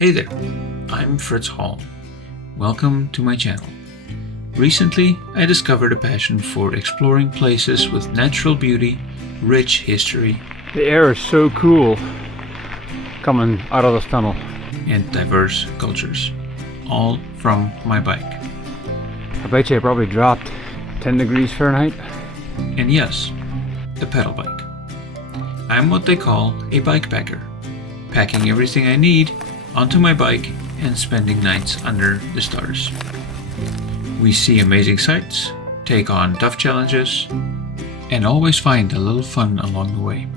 Hey there, I'm Fritz Hall. Welcome to my channel. Recently, I discovered a passion for exploring places with natural beauty, rich history, The air is so cool coming out of this tunnel. and diverse cultures, all from my bike. I bet you I probably dropped 10 degrees Fahrenheit. And yes, a pedal bike. I'm what they call a bikepacker, packing everything I need onto my bike and spending nights under the stars. We see amazing sights, take on tough challenges, and always find a little fun along the way.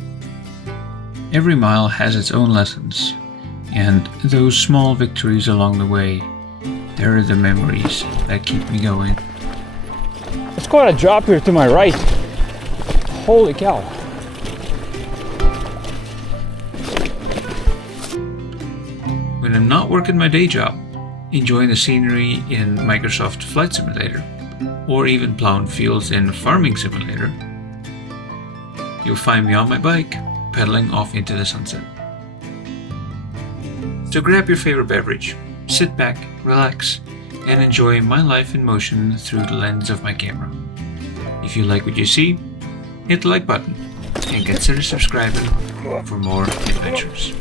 Every mile has its own lessons, and those small victories along the way, they're the memories that keep me going. It's quite a drop here to my right. Holy cow. When I'm not working my day job, enjoying the scenery in Microsoft Flight Simulator, or even plowing fields in Farming Simulator, you'll find me on my bike, pedaling off into the sunset. So grab your favorite beverage, sit back, relax, and enjoy my life in motion through the lens of my camera. If you like what you see, hit the like button and consider subscribing for more adventures.